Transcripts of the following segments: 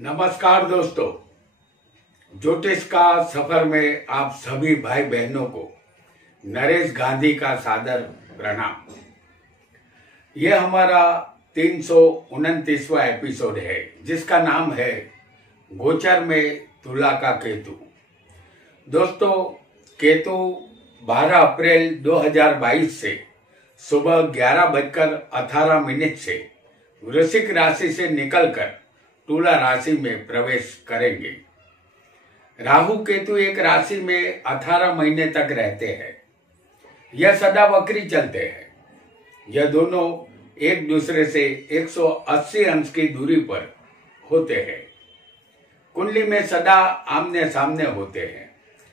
नमस्कार दोस्तों, ज्योतिष का सफर में आप सभी भाई बहनों को नरेश गांधी का सादर प्रणाम। यह हमारा 329वां एपिसोड है जिसका नाम है गोचर में तुला का केतु। दोस्तों, केतु 12 अप्रैल 2022 से सुबह 11:18 से वृश्चिक राशि से निकलकर तुला राशि में प्रवेश करेंगे। राहु केतु एक राशि में 18 महीने तक रहते हैं। यह सदा वक्री चलते हैं। यह दोनों एक दूसरे से 180 अंश की दूरी पर होते हैं। कुंडली में सदा आमने सामने होते हैं।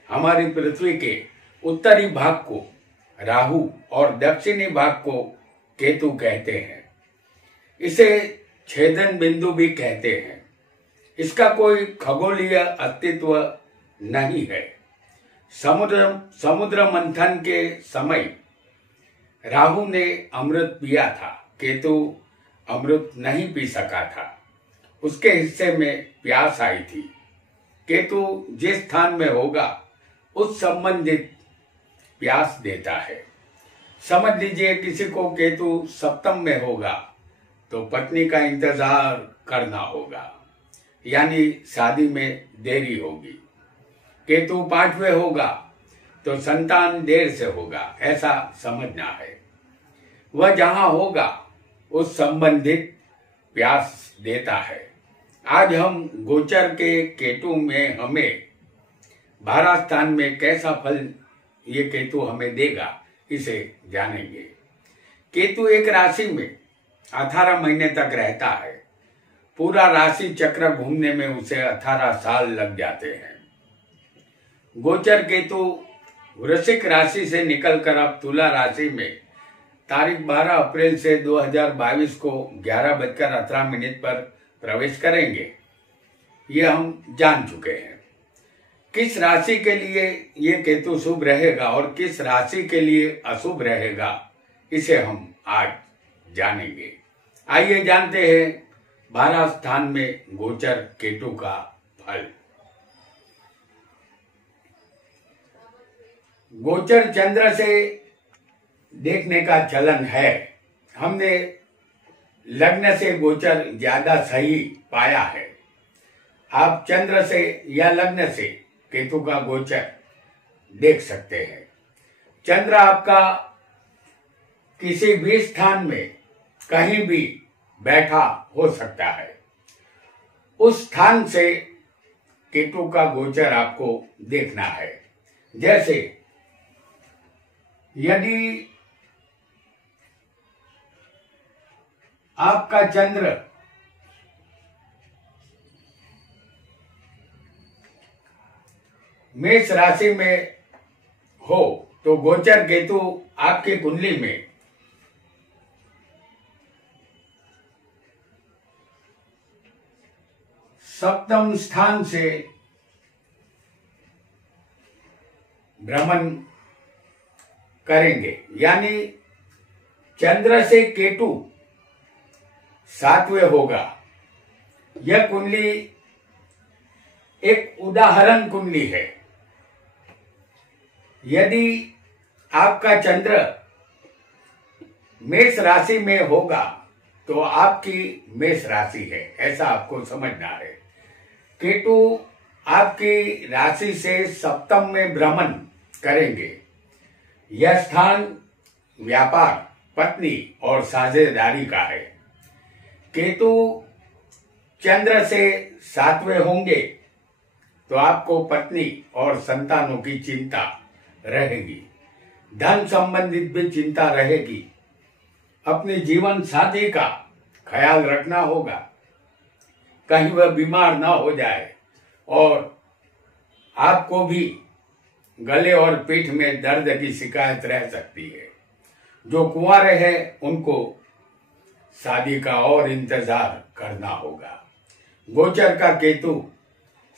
हमारी पृथ्वी के उत्तरी भाग को राहु और दक्षिणी भाग को केतु कहते हैं। इसे छेदन बिंदु भी कहते हैं। इसका कोई खगोलीय अस्तित्व नहीं है। समुद्र मंथन के समय राहु ने अमृत पिया था, केतु अमृत नहीं पी सका था। उसके हिस्से में प्यास आई थी। केतु जिस स्थान में होगा उस संबंधित प्यास देता है। समझ लीजिए किसी को केतु सप्तम में होगा तो पत्नी का इंतजार करना होगा, यानी शादी में देरी होगी। केतु 5वें होगा तो संतान देर से होगा, ऐसा समझना है। वह जहां होगा उस संबंधित प्यास देता है। आज हम गोचर के केतु में हमें 12 स्थान में कैसा फल ये केतु हमें देगा, इसे जानेंगे। केतु एक राशि में 18 महीने तक रहता है। पूरा राशि चक्र घूमने में उसे 18 साल लग जाते हैं। गोचर केतु वृश्चिक राशि से निकलकर अब तुला राशि में तारीख 12 अप्रैल से 2022 को 11:18 पर प्रवेश करेंगे। ये हम जान चुके हैं। किस राशि के लिए ये केतु शुभ रहेगा और किस राशि के लिए अशुभ रहेगा, इसे हम आज जानेंगे। आइए जानते हैं 12 स्थान में गोचर केतु का फल। गोचर चंद्र से देखने का चलन है। हमने लग्न से गोचर ज्यादा सही पाया है। आप चंद्र से या लग्न से केतु का गोचर देख सकते हैं। चंद्र आपका किसी भी स्थान में कहीं भी बैठा हो सकता है। उस स्थान से केतु का गोचर आपको देखना है। जैसे यदि आपका चंद्र मेष राशि में हो तो गोचर केतु आपकी कुंडली में सप्तम स्थान से भ्रमण करेंगे, यानी चंद्र से केतु 7वें होगा। यह कुंडली एक उदाहरण कुंडली है। यदि आपका चंद्र मेष राशि में होगा तो आपकी मेष राशि है, ऐसा आपको समझना है। केतु आपकी राशि से सप्तम में भ्रमण करेंगे। यह स्थान व्यापार, पत्नी और साझेदारी का है। केतु चंद्र से 7वें होंगे तो आपको पत्नी और संतानों की चिंता रहेगी। धन संबंधित भी चिंता रहेगी। अपने जीवन साथी का ख्याल रखना होगा, कहीं वह बीमार ना हो जाए। और आपको भी गले और पीठ में दर्द की शिकायत रह सकती है। जो कुंवारे हैं उनको शादी का और इंतजार करना होगा। गोचर का केतु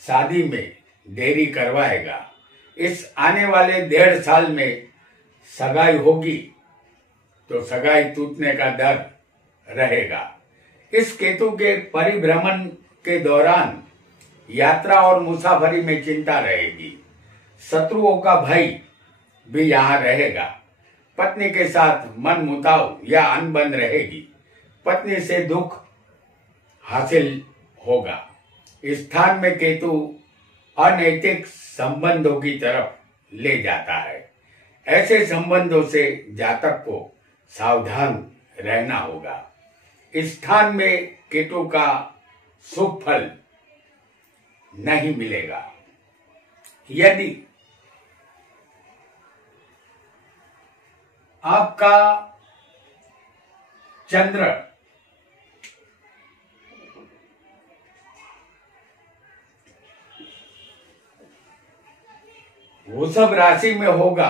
शादी में देरी करवाएगा। इस आने वाले 1.5 साल में सगाई होगी तो सगाई टूटने का डर रहेगा। इस केतु के परिभ्रमण के दौरान यात्रा और मुसाफरी में चिंता रहेगी। शत्रुओं का भय भी यहाँ रहेगा। पत्नी के साथ मन मुटाव या अनबन रहेगी। पत्नी से दुख हासिल होगा। इस स्थान में केतु अनैतिक संबंधों की तरफ ले जाता है। ऐसे संबंधों से जातक को सावधान रहना होगा। इस स्थान में केतु का शुभ फल नहीं मिलेगा। यदि आपका चंद्र वृषभ राशि में होगा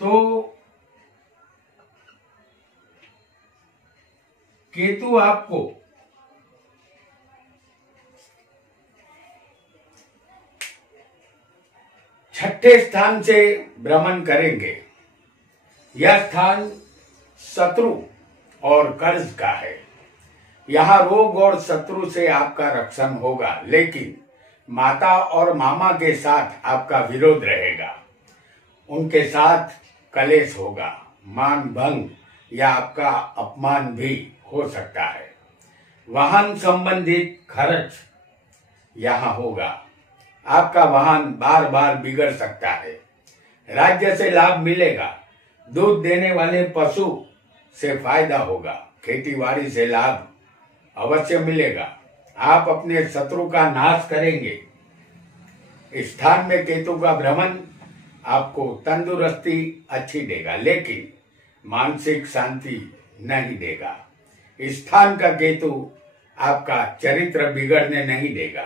तो केतु आपको छठे स्थान से भ्रमण करेंगे। यह स्थान शत्रु और कर्ज का है। यहाँ रोग और शत्रु से आपका रक्षण होगा, लेकिन माता और मामा के साथ आपका विरोध रहेगा। उनके साथ कलेश होगा। मान भंग या आपका अपमान भी हो सकता है। वाहन संबंधित खर्च यहाँ होगा। आपका वाहन बार बार बिगड़ सकता है। राज्य से लाभ मिलेगा। दूध देने वाले पशु से फायदा होगा। खेतीबाड़ी से लाभ अवश्य मिलेगा। आप अपने शत्रु का नाश करेंगे। इस स्थान में केतु का भ्रमण आपको तंदुरुस्ती अच्छी देगा, लेकिन मानसिक शांति नहीं देगा। इस स्थान का केतु आपका चरित्र बिगड़ने नहीं देगा।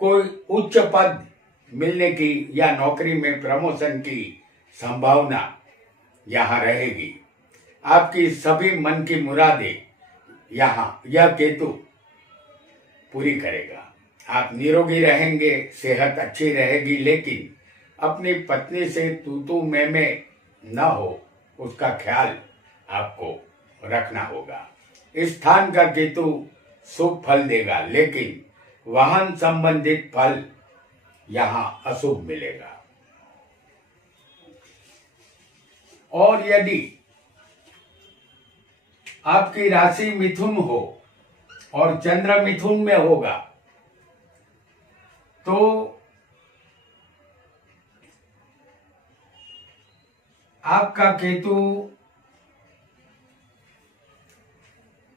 कोई उच्च पद मिलने की या नौकरी में प्रमोशन की संभावना यहाँ रहेगी। आपकी सभी मन की मुरादें यहाँ यह केतु पूरी करेगा। आप निरोगी रहेंगे, सेहत अच्छी रहेगी, लेकिन अपनी पत्नी से तू मैं न हो, उसका ख्याल आपको रखना होगा। इस स्थान का केतु शुभ फल देगा, लेकिन वाहन संबंधित फल यहाँ अशुभ मिलेगा। और यदि आपकी राशि मिथुन हो और चंद्र मिथुन में होगा तो आपका केतु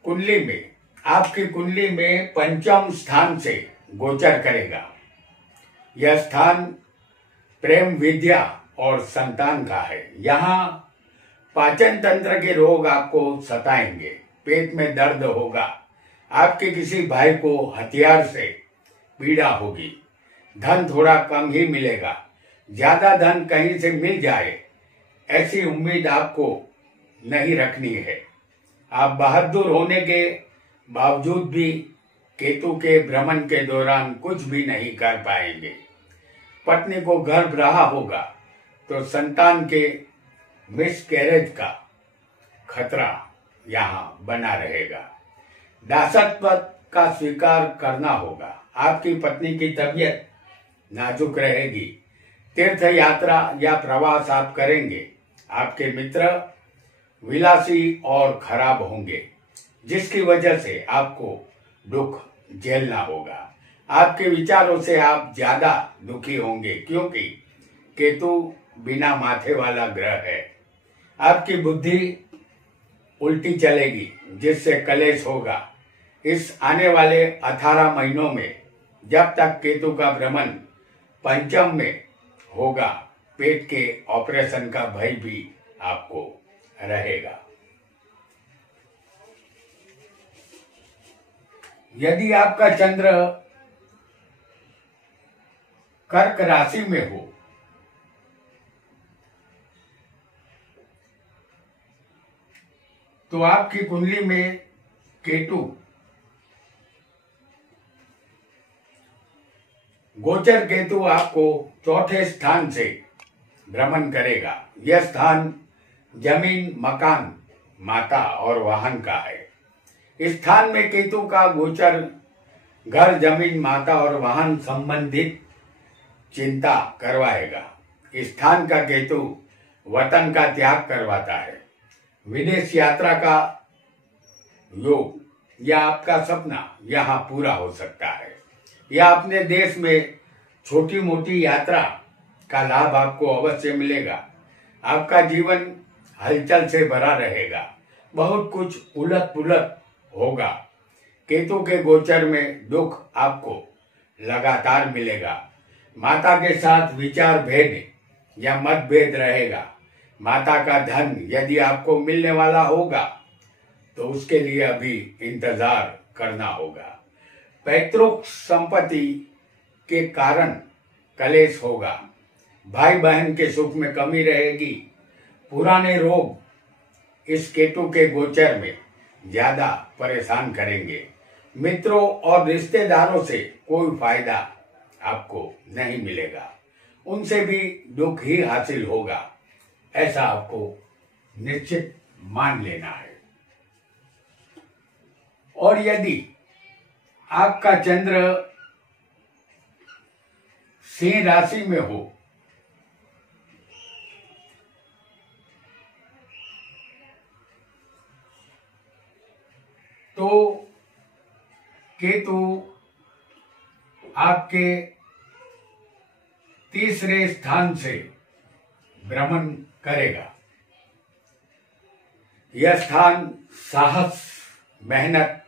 कुंडली में, आपकी कुंडली में पंचम स्थान से गोचर करेगा। यह स्थान प्रेम, विद्या और संतान का है। यहाँ पाचन तंत्र के रोग आपको सताएंगे। पेट में दर्द होगा। आपके किसी भाई को हथियार से पीड़ा होगी। धन थोड़ा कम ही मिलेगा। ज्यादा धन कहीं से मिल जाए ऐसी उम्मीद आपको नहीं रखनी है। आप बहादुर होने के बावजूद भी केतु के भ्रमण के दौरान कुछ भी नहीं कर पाएंगे। पत्नी को गर्भ रहा होगा तो संतान के मिसकैरेज का खतरा यहाँ बना रहेगा। दासत्व का स्वीकार करना होगा। आपकी पत्नी की तबीयत नाजुक रहेगी। तीर्थ यात्रा या प्रवास आप करेंगे। आपके मित्र विलासी और खराब होंगे, जिसकी वजह से आपको दुख झेलना होगा। आपके विचारों से आप ज्यादा दुखी होंगे, क्योंकि केतु बिना माथे वाला ग्रह है। आपकी बुद्धि उल्टी चलेगी, जिससे कलेश होगा। इस आने वाले 18 महीनों में जब तक केतु का भ्रमण पंचम में होगा, पेट के ऑपरेशन का भय भी आपको रहेगा। यदि आपका चंद्र कर्क राशि में हो तो आपकी कुंडली में केतु गोचर केतु आपको चौथे स्थान से भ्रमण करेगा। यह स्थान जमीन, मकान, माता और वाहन का है। स्थान में केतु का गोचर घर, जमीन, माता और वाहन संबंधित चिंता करवाएगा। स्थान का केतु वतन का त्याग करवाता है। विदेश यात्रा का योग या आपका सपना यहाँ पूरा हो सकता है, या अपने देश में छोटी मोटी यात्रा का लाभ आपको अवश्य मिलेगा। आपका जीवन हलचल से भरा रहेगा, बहुत कुछ उलट पुलट होगा। केतु के गोचर में दुख आपको लगातार मिलेगा। माता के साथ विचार भेद या मतभेद रहेगा। माता का धन यदि आपको मिलने वाला होगा तो उसके लिए अभी इंतजार करना होगा। पैतृक संपत्ति के कारण कलेश होगा। भाई बहन के सुख में कमी रहेगी। पुराने रोग इस केतु के गोचर में ज्यादा परेशान करेंगे। मित्रों और रिश्तेदारों से कोई फायदा आपको नहीं मिलेगा, उनसे भी दुख ही हासिल होगा, ऐसा आपको निश्चित मान लेना है। और यदि आपका चंद्र सिंह राशि में हो तो केतु आपके तीसरे स्थान से भ्रमण करेगा। यह स्थान साहस, मेहनत,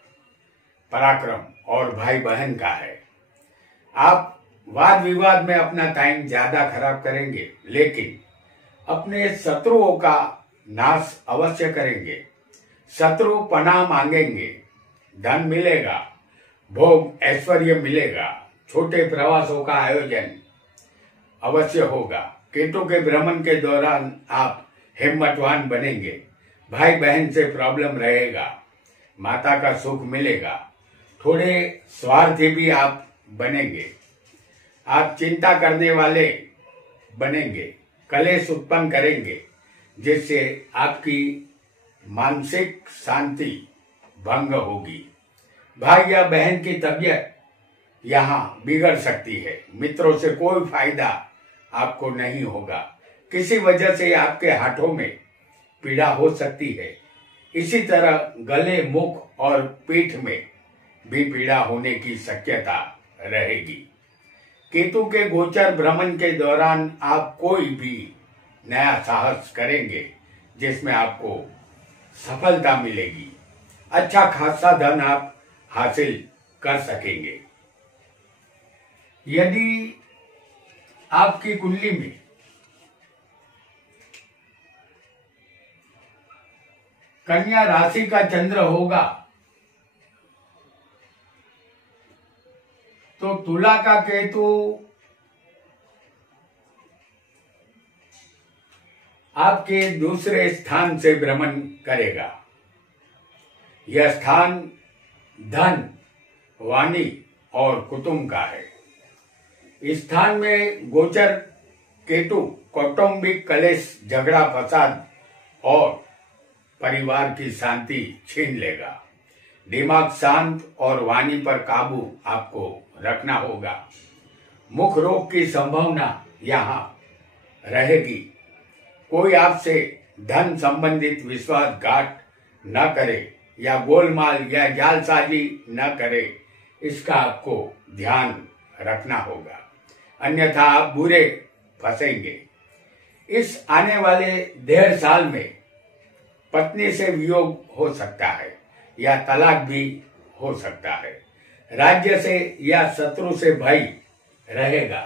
पराक्रम और भाई बहन का है। आप वाद विवाद में अपना टाइम ज्यादा खराब करेंगे, लेकिन अपने शत्रुओं का नाश अवश्य करेंगे। शत्रु पनाह मांगेंगे, धन मिलेगा, भोग ऐश्वर्य मिलेगा। छोटे प्रवासों का आयोजन अवश्य होगा। केतु के भ्रमण के दौरान आप हिम्मतवान बनेंगे। भाई बहन से प्रॉब्लम रहेगा। माता का सुख मिलेगा। थोड़े स्वार्थी भी आप बनेंगे। आप चिंता करने वाले बनेंगे, कलेश उत्पन्न करेंगे, जिससे आपकी मानसिक शांति भंग होगी। भाई या बहन की तबीयत यहाँ बिगड़ सकती है। मित्रों से कोई फायदा आपको नहीं होगा। किसी वजह से आपके हाथों में पीड़ा हो सकती है। इसी तरह गले, मुख और पीठ में भी पीड़ा होने की शक्यता रहेगी। केतु के गोचर भ्रमण के दौरान आप कोई भी नया साहस करेंगे जिसमें आपको सफलता मिलेगी। अच्छा खासा धन आप हासिल कर सकेंगे। यदि आपकी कुंडली में कन्या राशि का चंद्र होगा तो तुला का केतु आपके दूसरे स्थान से भ्रमण करेगा। यह स्थान धन, वाणी और कुटुंब का है। इस स्थान में गोचर केतु कौटुंबिक कलेश, झगड़ा, फसाद और परिवार की शांति छीन लेगा। दिमाग शांत और वाणी पर काबू आपको रखना होगा। मुख रोग की संभावना यहाँ रहेगी। कोई आपसे धन संबंधित विश्वासघात न करे या गोलमाल या जालसाजी न करे, इसका आपको ध्यान रखना होगा, अन्यथा आप बुरे फंसेंगे। इस आने वाले 1.5 साल में पत्नी से वियोग हो सकता है या तलाक भी हो सकता है। राज्य से या शत्रु से भय रहेगा।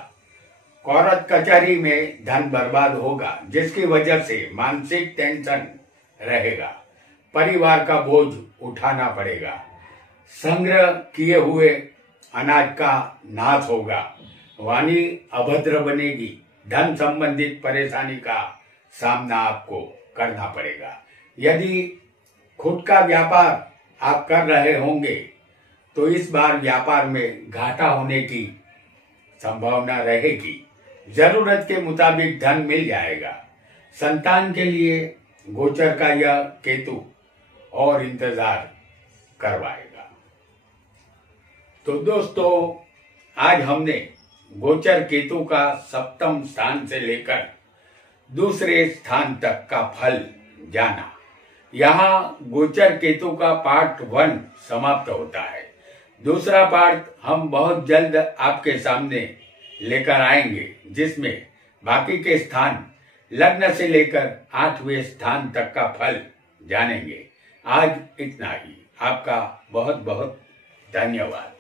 कोर्ट कचहरी में धन बर्बाद होगा, जिसकी वजह से मानसिक टेंशन रहेगा। परिवार का बोझ उठाना पड़ेगा। संग्रह किए हुए अनाज का नाश होगा। वाणी अभद्र बनेगी। धन संबंधित परेशानी का सामना आपको करना पड़ेगा। यदि खुद का व्यापार आप कर रहे होंगे तो इस बार व्यापार में घाटा होने की संभावना रहेगी। जरूरत के मुताबिक धन मिल जाएगा। संतान के लिए गोचर का यह केतु और इंतजार करवाएगा। तो दोस्तों, आज हमने गोचर केतु का सप्तम स्थान से लेकर दूसरे स्थान तक का फल जाना। यहाँ गोचर केतु का पार्ट 1 समाप्त होता है। दूसरा पार्ट हम बहुत जल्द आपके सामने लेकर आएंगे, जिसमें बाकी के स्थान लग्न से लेकर 8वें स्थान तक का फल जानेंगे। आज इतना ही। आपका बहुत बहुत धन्यवाद।